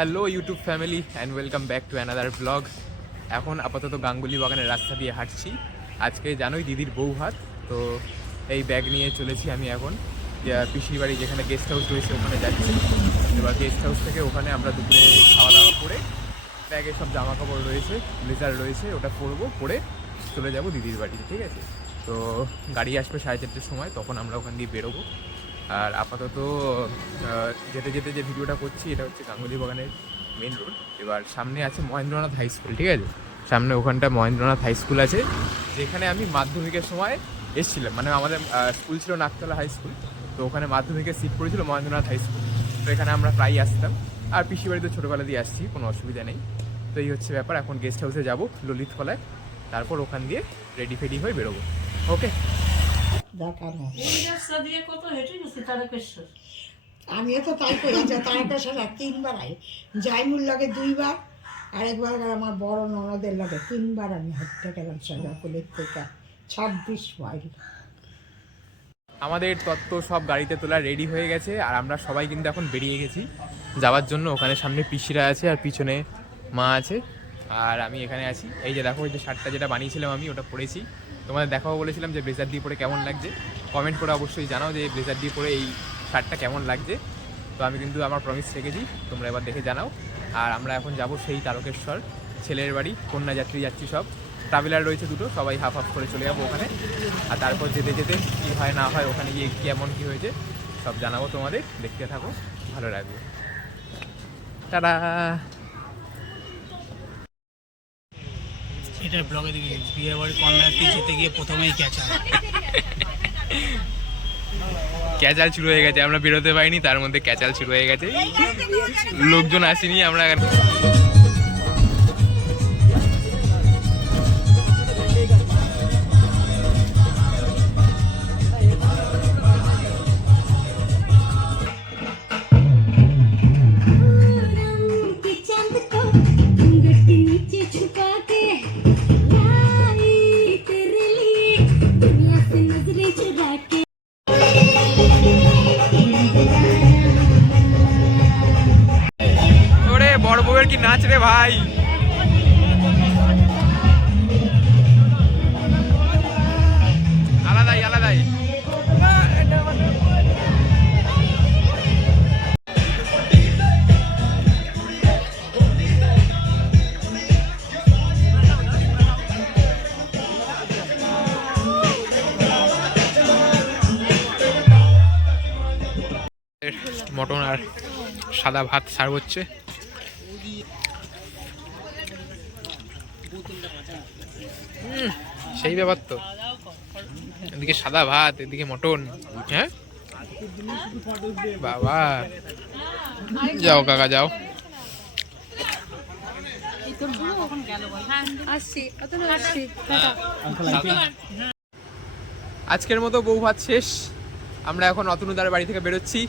Hello YouTube family and welcome back to another blog. এখন আপাতত গাঙ্গুলি বাগানের রাস্তা দিয়ে হাঁটছি। আজকে জানোই দিদির বউ ভাত, তো এই ব্যাগ নিয়ে চলেছি আমি এখন পিসির বাড়ি, যেখানে গেস্ট হাউস রয়েছে ওখানে যাচ্ছি। এবার গেস্ট হাউস থেকে ওখানে আমরা দুপুরে খাওয়া দাওয়া করে ব্যাগে সব জামা কাপড় রয়েছে, ব্লেজার রয়েছে, ওটা পরবো, পরে চলে যাব দিদির বাড়িতে। ঠিক আছে, তো গাড়ি আসবে 4:30টার সময়, তখন আমরা ওখান দিয়ে বেরোবো। আর আপাতত যেতে যেতে যে ভিডিওটা করছি এটা হচ্ছে গাঙ্গুলি বাগানের মেন রোড। এবার সামনে আছে মহেন্দ্রনাথ হাই স্কুল। ঠিক আছে, সামনে ওখানটা মহেন্দ্রনাথ হাই স্কুল আছে, যেখানে আমি মাধ্যমিকের সময় এসেছিলাম। মানে আমাদের স্কুল ছিল নাকতলা হাই স্কুল, তো ওখানে মাধ্যমিকের সিট পড়েছিল মহেন্দ্রনাথ হাই স্কুল। তো এখানে আমরা প্রায় আসতাম, আর পিসি বাড়িতে ছোটোবেলা দিয়ে আসছি, কোনো অসুবিধা নেই। তো এই হচ্ছে ব্যাপার। এখন গেস্ট হাউসে যাবো ললিত কলায়, তারপর ওখান দিয়ে রেডি ফেডি হয়ে বেরোবো। ওকে, আমিও তো তাই করি। তারকেশ্বর 3বার আই, জাইমুর লাগে 2বার, আরেকবার আমার বড় ননদের লাগে 3বার আমি হাঁটতে গেলাম সজাপুরের থেকে 26 মাইল। আমাদের তত্ত্ব সব গাড়িতে তোলা রেডি হয়ে গেছে, আর আমরা সবাই কিন্তু এখন বেরিয়ে গেছি যাওয়ার জন্য। ওখানে সামনে পিসিরা আছে আর পিছনে মা আছে, আর আমি এখানে আছি। এই যে দেখো, এই যে শার্টটা যেটা বানিয়েছিলাম আমি, ওটা পরেছি। তোমাদের দেখাবো বলেছিলাম যে ব্লেজার দিয়ে পরে কেমন লাগছে, কমেন্ট করে অবশ্যই জানাও যে ব্লেজার দিয়ে পরে এই শার্টটা কেমন লাগছে। তো আমি কিন্তু আমার প্রমিস রেখেছি, তোমরা এবার দেখে জানাও। আর আমরা এখন যাব সেই তারকেশ্বর, ছেলের বাড়ি, কন্যা যাত্রী যাচ্ছি সব। ট্রাভেলার রয়েছে দুটো, সবাই হাফ হাফ করে চলে যাবো ওখানে। আর তারপর যেতে যেতে কী হয় না হয়, ওখানে গিয়ে কেমন কী হয়েছে সব জানাবো তোমাদের, দেখতে থাকো, ভালো লাগবে। টাটা। এটার ব্লগে দেখি বিয়ে বাড়ি কন্যাতে যেতে গিয়ে প্রথমেই ক্যাচাল শুরু হয়ে গেছে, আমরা বেরোতে পারিনি, তার মধ্যে ক্যাচাল শুরু হয়ে গেছে, লোকজন আসেনি। আমরা বড় বউয়ের কি নাচ রে ভাই। আলাদাই আলাদাই। মটন আর সাদা ভাত সার্ভ হচ্ছে। সেই ব্যাপার তো, এদিকে সাদা ভাত, এদিকে মটন। হ্যাঁ বাবা, যাও কাকা যাও। আজকের মতো বউ ভাত শেষ, আমরা এখন অতনুদার বাড়ি থেকে বেরোচ্ছি।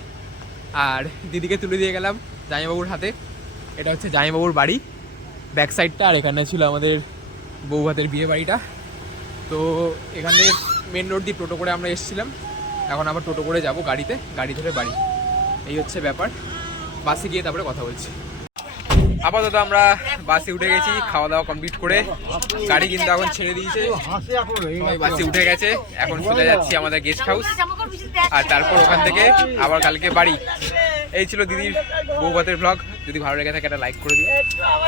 আর দিদিকে তুলে দিয়ে গেলাম জামাইবাবুর হাতে। এটা হচ্ছে জামাইবাবুর বাড়ি, ব্যাক সাইডটা। আর এখানে ছিল আমাদের বউ ভাতের বিয়ে বাড়িটা। তো এখানে মেন রোড দিয়ে টোটো করে আমরা এসেছিলাম, এখন আবার টোটো করে যাব গাড়িতে, গাড়ি ধরে বাড়ি। এই হচ্ছে ব্যাপার। বাসে গিয়ে তারপরে কথা বলছি। আপাতত আমরা বাসে উঠে গেছি, খাওয়া দাওয়া কমপ্লিট করে। গাড়ি কিন্তু এখন ছেড়ে দিয়েছে, সবাই বাসে উঠে গেছে। এখন চলে যাচ্ছি আমাদের গেস্ট হাউস, আর তারপর ওখান থেকে আবার কালকে বাড়ি। এই ছিল দিদির বউ ভাতের ব্লগ। যদি ভালো লেগে থাকে একটা লাইক করে দিও,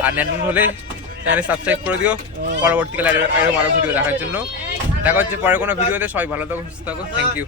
আর নতুন হলে চ্যানেলে সাবস্ক্রাইব করে দিও পরবর্তীকালে এরকম আরও ভিডিও দেখার জন্য। দেখা হচ্ছে পরে কোনো ভিডিওতে। সবাই ভালো থাকো, সুস্থ থাকো। Thank you.